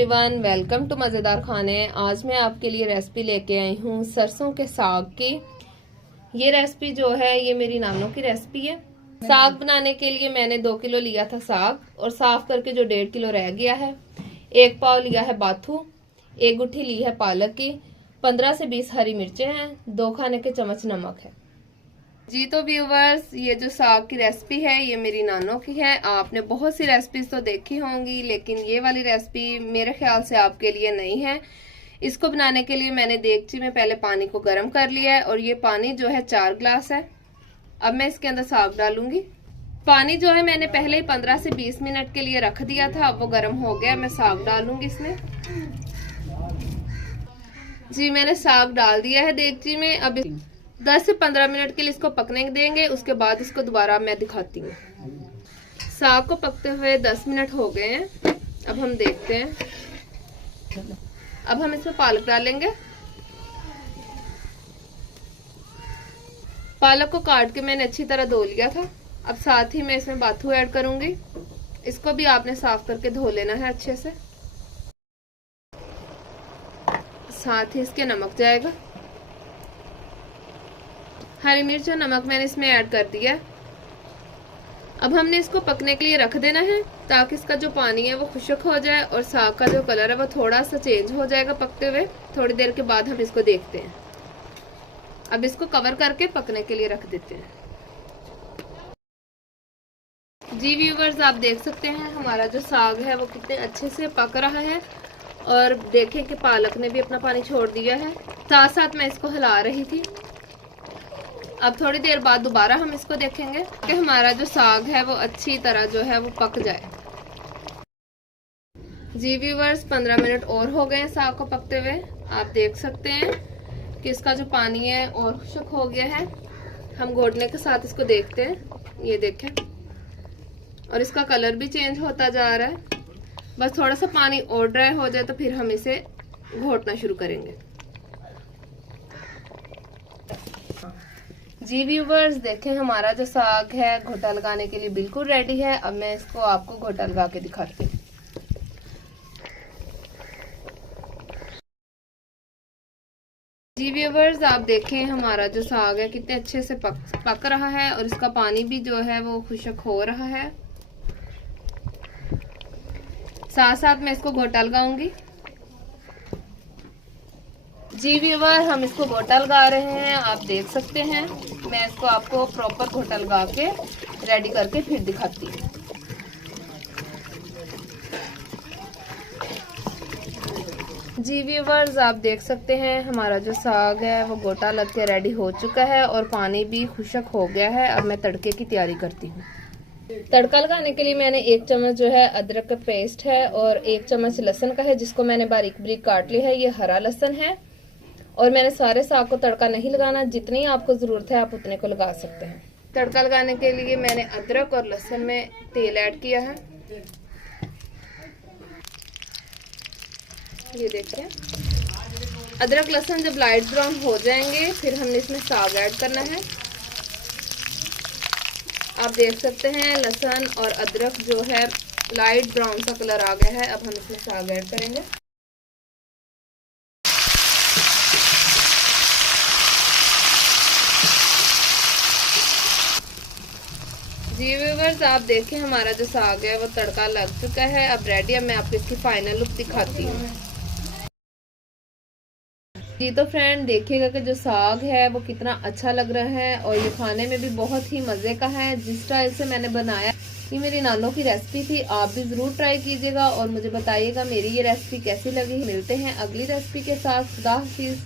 Everyone, welcome to मज़ेदार खाने। आज मैं आपके लिए रेसिपी लेके आई हूँ सरसों के साग की। ये रेसिपी जो है ये मेरी नानों की रेसिपी है। साग बनाने के लिए मैंने 2 किलो लिया था साग और साफ करके जो 1.5 किलो रह गया है। 1 पाव लिया है बाथू, 1 गुठी ली है पालक की, 15 से 20 हरी मिर्चें हैं, 2 खाने के चम्मच नमक है। जी तो व्यूवर्स, ये जो साग की रेसिपी है ये मेरी नानों की है। आपने बहुत सी रेसिपीज तो देखी होंगी, लेकिन ये वाली रेसिपी मेरे ख्याल से आपके लिए नहीं है। इसको बनाने के लिए मैंने देगची में पहले पानी को गर्म कर लिया है और ये पानी जो है 4 ग्लास है। अब मैं इसके अंदर साग डालूंगी। पानी जो है मैंने पहले ही 15 से 20 मिनट के लिए रख दिया था, अब वो गर्म हो गया। मैं साग डालूंगी इसमें। जी मैंने साग डाल दिया है देगची में। अब 10 से 15 मिनट के लिए इसको पकने देंगे, उसके बाद इसको दोबारा मैं दिखाती हूँ। साग को पकते हुए 10 मिनट हो गए हैं। अब हम देखते हैं। अब हम इसमें पालक डालेंगे। पालक को काट के मैंने अच्छी तरह धो लिया था। अब साथ ही मैं इसमें बाथू ऐड करूंगी। इसको भी आपने साफ करके धो लेना है अच्छे से। साथ ही इसके नमक जाएगा। हरी मिर्च और नमक मैंने इसमें ऐड कर दिया। अब हमने इसको पकने के लिए रख देना है ताकि इसका जो पानी है वो खुश्क हो जाए और साग का जो कलर है वो थोड़ा सा चेंज हो जाएगा पकते हुए। थोड़ी देर के बाद हम इसको देखते हैं। अब इसको कवर करके पकने के लिए रख देते हैं। जी व्यूवर्स, आप देख सकते हैं हमारा जो साग है वो कितने अच्छे से पक रहा है और देखें कि पालक ने भी अपना पानी छोड़ दिया है। साथ साथ मैं इसको हिला रही थी। अब थोड़ी देर बाद दोबारा हम इसको देखेंगे कि हमारा जो साग है वो अच्छी तरह जो है वो पक जाए। जी व्यूवर्स, 15 मिनट और हो गए साग को पकते हुए। आप देख सकते हैं कि इसका जो पानी है और खुश्क हो गया है। हम घोटने के साथ इसको देखते हैं। ये देखें, और इसका कलर भी चेंज होता जा रहा है। बस थोड़ा सा पानी और ड्राई हो जाए तो फिर हम इसे घोटना शुरू करेंगे। जी व्यूवर्स, देखें हमारा जो साग है घोटा लगाने के लिए बिल्कुल रेडी है। अब मैं इसको आपको घोटा लगा के दिखाती हूँ। जी व्यूवर्स, आप देखें हमारा जो साग है कितने अच्छे से पक रहा है और इसका पानी भी जो है वो खुश्क हो रहा है। साथ साथ मैं इसको घोटा लगाऊंगी। जी व्यूवर, हम इसको घोटा लगा रहे हैं। आप देख सकते हैं। मैं इसको आपको प्रॉपर घोटा लगा के रेडी करके फिर दिखाती हूँ। जी व्यूवर्स, आप देख सकते हैं हमारा जो साग है वो घोटा लग के रेडी हो चुका है और पानी भी खुश्क हो गया है। अब मैं तड़के की तैयारी करती हूँ। तड़का लगाने के लिए मैंने 1 चम्मच जो है अदरक का पेस्ट है और 1 चम्मच लहसुन का है, जिसको मैंने बारीक बारीक काट लिया है। ये हरा लहसुन है और मैंने सारे साग को तड़का नहीं लगाना, जितनी आपको जरूरत है आप उतने को लगा सकते हैं। तड़का लगाने के लिए मैंने अदरक और लहसुन में तेल ऐड किया है। ये देखिए, अदरक लहसुन जब लाइट ब्राउन हो जाएंगे फिर हमने इसमें साग ऐड करना है। आप देख सकते हैं लहसुन और अदरक जो है लाइट ब्राउन सा कलर आ गया है। अब हम इसमें साग ऐड करेंगे। जी व्यूवर्स, आप देखें हमारा जो साग है वो तड़का लग चुका है। अब रेडी। अब मैं आपको इसकी फाइनल लुक दिखाती हूँ। जी तो फ्रेंड, देखिएगा कि जो साग है वो कितना अच्छा लग रहा है और ये खाने में भी बहुत ही मज़े का है। जिस स्टाइल से मैंने बनाया, ये मेरी नानों की रेसिपी थी। आप भी ज़रूर ट्राई कीजिएगा और मुझे बताइएगा मेरी ये रेसिपी कैसी लगी। मिलते हैं अगली रेसिपी के साथ। खुदा हाफिज़।